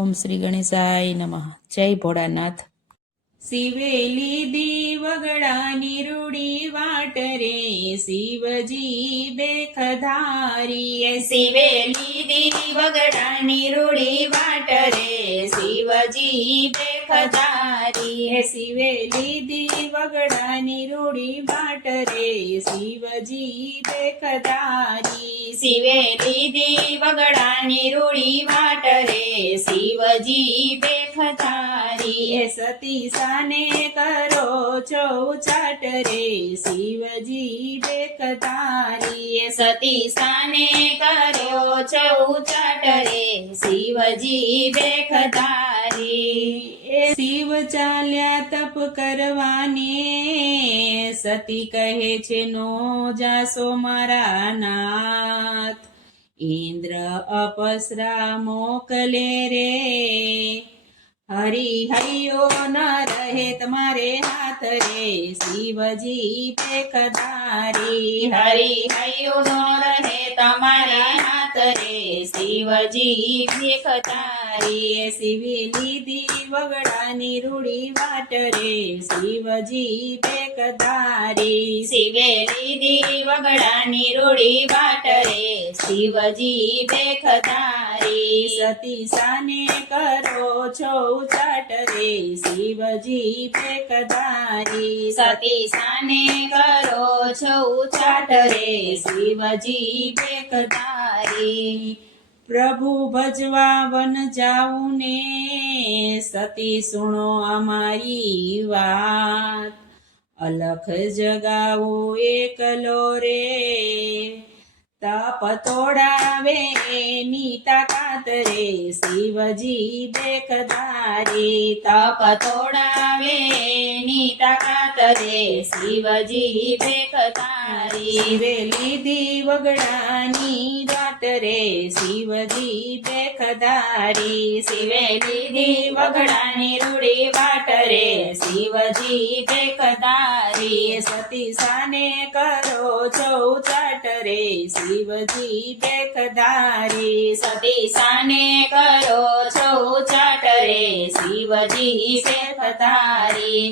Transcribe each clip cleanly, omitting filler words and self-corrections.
ઓમ શ્રી ગણેશાય નમઃ. જય ભોળાનાથ. શિવેલી દીવગડાની રૂડી વાટ રે શિવજી બેખધારી. શિવેલી દીવગડાની રૂડી વાટ રે શિવજી બેખધારી. શિવેલી દીવગડાની રૂડી વાટ રે શિવજી બેખધારી. શિવેલી દીવગડાની રૂડી વાટ રે શિવજી બેખધારી. સતી સાને કરો છો ચાટ રે શિવજી બેખધારી. સતી સાને કરો છો ચાટ રે શિવજી બેખધારી. શિવ ચાલ્યા તપ કરવાને સતી કહે છે નો જાસો મારા નાથ. ઇન્દ્ર અપસરા મોકલે રે હરિહૈયો ન રહે તમારે હાથ રે શિવજી બેખધારી. હરિહૈયો ન રહે તમારે હાથ રે શિવજી બેખધારી. શિવેલી દીવગડાની રૂડી વાટ રે શિવજી બેખધારી. શિવેલી દીવગડાની રૂડી વાટ રે શિવજી બેખધારી. સતી સાને કરો છો ચાટ રે શિવજી બેખધારી. સતી સાને કરો છો ચાટ રે શિવજી બેખધારી. પ્રભુ ભજવા વન જાઉં ને સતી સુણો અમારી વાત. અલખ જગાવો એકલો રે તપ તોડાવે એની તાકાત રે શિવજી બેખધારી. તપ તોડાવે એની તાકાત રે શિવજી બેખધારી. શિવેલી દીવગડાની વાટ રે શિવજી બેખધારી. શિવેલી દીવગડાની રૂડી વાટ રે શિવજી બેખધારી. સતી સાને કરો છો ચાટ રે શિવજી બેખધારી. સતી સાને કરો છો ચાટ રે શિવજી બેખધારી.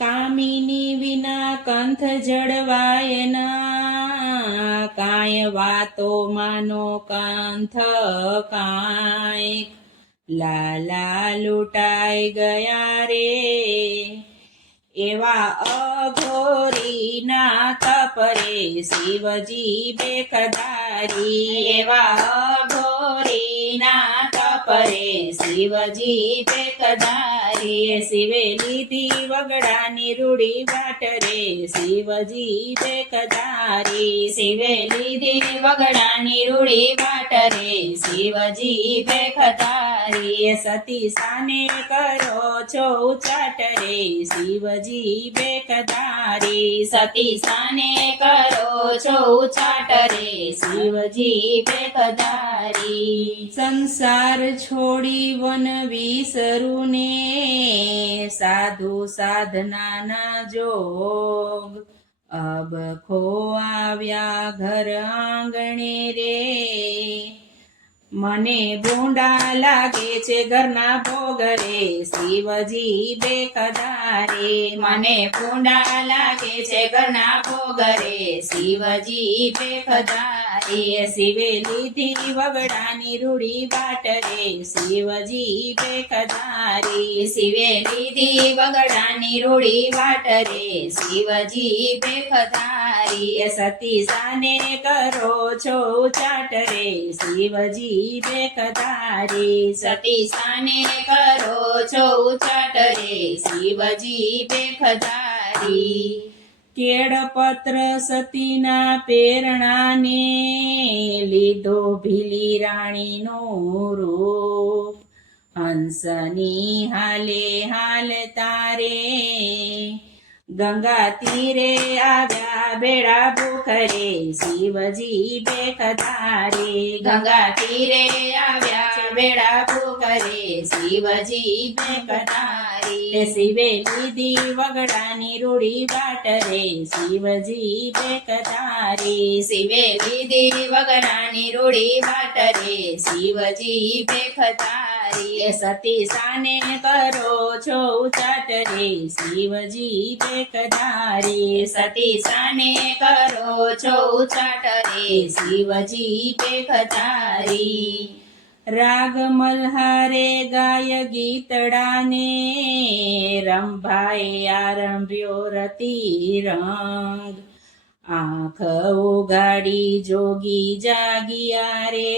કામિની વિના કંથ જળવાય ના કાય વાતો માનો કંથ કાંઈક. લાલા લૂંટાઈ ગયા રે એવા અઘોરી ના તપ રે શિવજી બેખધારી. એવા અઘોરી ના તપ રે શિવજી બેખધારી. શિવેલી દીવગડાની રૂડી વાટ રે શિવજી બેખધારી. શિવેલી દીવગડાની રૂડી વાટ રે શિવજી બેખધારી. સતી સાને કરો છો ચાટ રે શિવજી બેખધારી. સતી સાને કરો છો ચાટ રે શિવજી બેખધારી. સંસાર છોડી વન વિસરું ને સાધુ સાધનાના જોગ. અબ ખો આવ્યા ઘર આંગણે રે મને ભૂંડા લાગે છે ઘરના ભોગ રે શિવજી બેખધારી. મને ભૂંડા લાગે છે ઘરના ભોગ રે શિવજી બેખધારી. શિવેલી દીવગડાની રૂડી વાટ રે શિવજી બેખધારી. શિવેલી દીવગડાની રૂડી વાટ રે શિવજી બેખધારી. સતી સાને કરો છો ચાટ રે શિવજી બેખધારી. સતી સાને કરો છો ચાટ રે શિવજી બેખધારી. કેળપત્ર સતીના પેરણાને લીધો ભીલી રાણીનો રૂપ. હંસની હાલે હાલ તારે ગંગા તીરે આવ્યા બેડા ભૂખરે શિવજી બેખધારી. ગંગા તીરે આવ્યા બેડા ભૂખરે શિવજી બેખધારી. શિવેલી દીવગડાની રૂડી વાટ રે શિવજી બેખધારી. શિવેલી દીવગડાની રૂડી વાટ રે શિવજી બેખધારી. એ સતી સાને કરો છો ઉચાટ રે શિવજી ભેખધારી સતી સાને કરો છો ઉચાટ રે શિવજી ભેખધારી રાગ મલ્હારે ગાય ગીતડાને રંભાએ આરંભ્યો રતિ રંગ આંખ ઉગાડી જોગી જાગિયા રે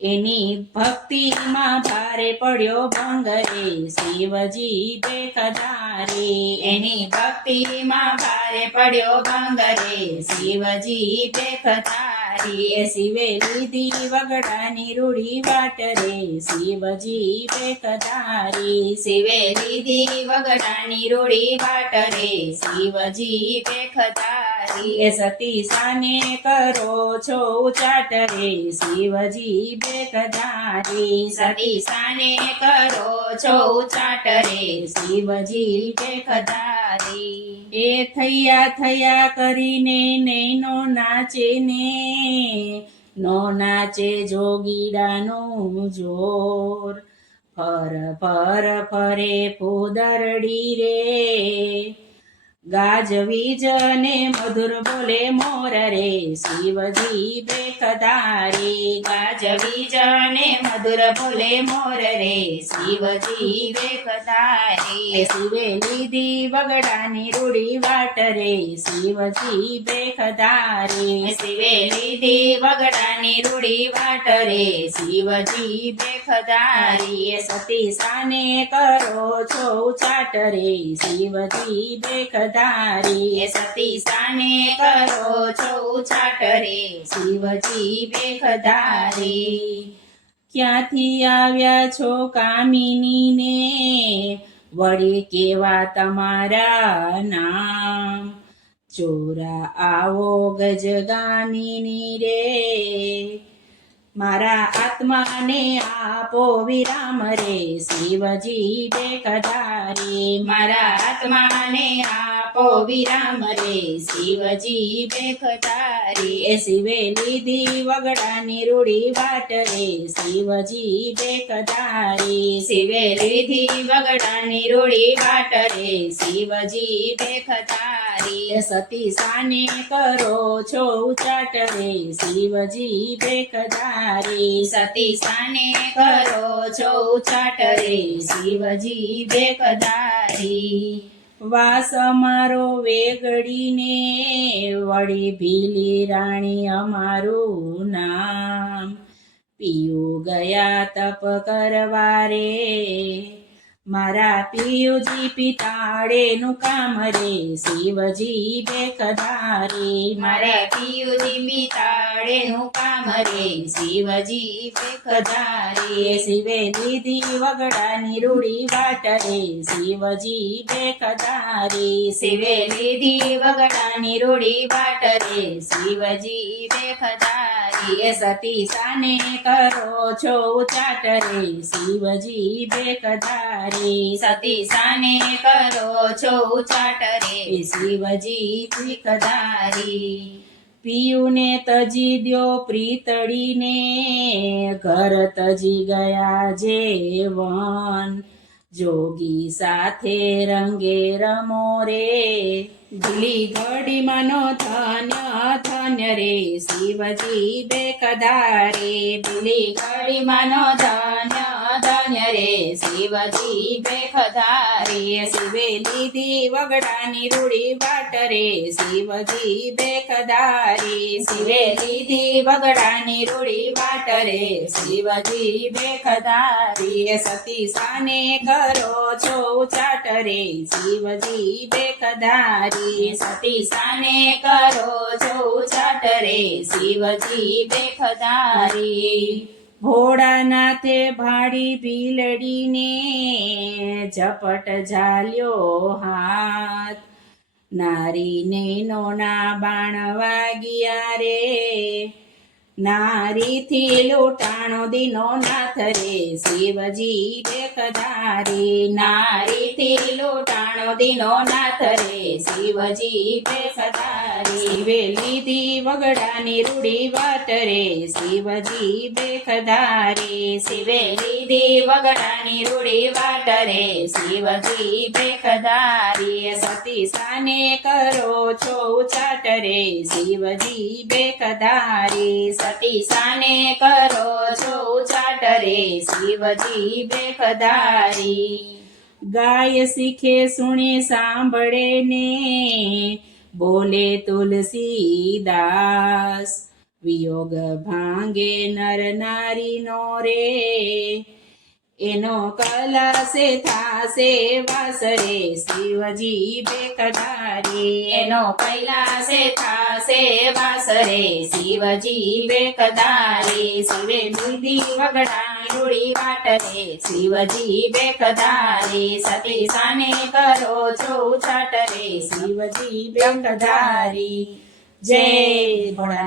એની ભક્તિમાં ભારે પડ્યો ભંગ રે શિવજી ભેખધારી એની ભક્તિમાં ભારે પડ્યો ભંગ રે શિવજી ભેખધારી એ શિવે લીધી વગડાની રૂડી વાટ રે શિવજી ભેખધારી શિવે લીધી વગડાની રૂડી વાટ રે શિવજી ભેખધારી એ સતી સાને કરો છો ઉચાટ રે શિવજી ભેખધારી સતી સાને કરો છો ઉચાટ રે શિવજી ભેખધારી એ થયા થયા કરીને નૈનો નાચે ને નો નાચે જોગીડાનું જોર ફર ફર ફરે ફૂદરડી રે ગાજવીજ ને મધુર બોલે મોર રે શિવજી ભેખધારી ગાજવીજ ને મધુર બોલે મોર રે શિવજી ભેખધારી શિવે લીધી વગડાની રૂડી વાટ રે શિવજી ભેખધારી શિવે લીધી વગડાની રૂડી વાટ રે શિવજી ભેખધારી સતી સાને કરો છો ઉચાટ રે શિવજી ભેખધારી સતી સાને કરો છો ઉચાટ રે શિવજી ભેખધારી ક્યાંથી આવ્યા છો કામિની ને વળી કેવા તમારા નામ ચોરા આવો ગજગામિની રે મારા આત્માને આપો વિરામ રે શિવજી ભેખધારી મારા આત્માને આપો વિરામ રે શિવજી ભેખધારી એ શિવે લીધી વગડાની રૂડી વાટ રે શિવજી ભેખધારી શિવે લીધી વગડાની રૂડી વાટ રે શિવજી ભેખધારી સતી સાને કરો છો ઉચાટ રે શિવજી ભેખધારી સતી સાને કરો છો ઉચાટ રે શિવજી ભેખધારી વાસ અમારો વેગડીને વળી ભીલી રાણી અમારું નામ પિયું ગયા તપ કરવા રે મારા પિયુજી પિતાળેનું કામ રે શિવજી ભેખધારી મારા પિયુજી પિતાળેનું કામ રે શિવજી ભેખધારી શિવે લીધી વગડાની રૂડી વાટ રે શિવજી ભેખધારી શિવે લીધી વગડાની રૂડી વાટ રે શિવજી ભેખધારી સતી સાને કરો છો ઉચાટ રે શિવજી ભેખધારી સતી સાને કરો છો ઉચાટ રે શિવજી ભેખધારી પિયુને તજી દ્યો પ્રીતડીને ઘર તજી ગયા જેવન જોગી સાથે રંગે રમો રે ભીલી ઘડી મનો ધન્ય ધન્ય રે શિવજી ભેખધારી ભીલી ઘડી મનો ધન્ય ધન્ય રે શિવજી ભેખધારી શિવે લીધી વગડાની રૂડી વાટ રે શિવજી ભેખધારી શિવે લીધી વગડાની રૂડી વાટ રે શિવજી ભેખધારી સતી સાને કરો છો ઉચાટ રે શિવજી ભેખધારી સતી સાને કરો છો ઉચાટ રે શિવજી ભેખધારી ભોળાનાથે ભાડી ભીલડીને ઝપટ ઝાલ્યો હાથ નારી નૈનોના બાણ વાગ્યા રે નારીથી લૂંટાણો દીનો નાથ રે શિવજી ભેખધારી નારીથી લૂંટાણો દીનો નાથ રે શિવજી ભેખધારી શિવે લીધી વગડાની રૂડી વાટ રે શિવજી ભેખધારી શિવે લીધી વગડાની રૂડી વાટ રે શિવજી ભેખધારી સતી સાને કરો છો ઉચાટ રે શિવજી ભેખધારી સતી સાને કરો છો ઉચાટ રે શિવજી ભેખધારી ગાય શીખે સુણે સાંભળે ને બોલે તુલસીદાસ વિયોગ ભાંગે નર નારીનો રે એનો કલાસે થાશે વાસ રે શિવજી ભેખધારી એનો કૈલાસે થાશે વાસ રે શિવજી ભેખધારી શિવે લીધી વગડાની રૂડી વાટ રે શિવજી ભેખધારી સતી સાને કરો છો ઉછાટ રે શિવજી ભેખધારી જય ભોળાનાથ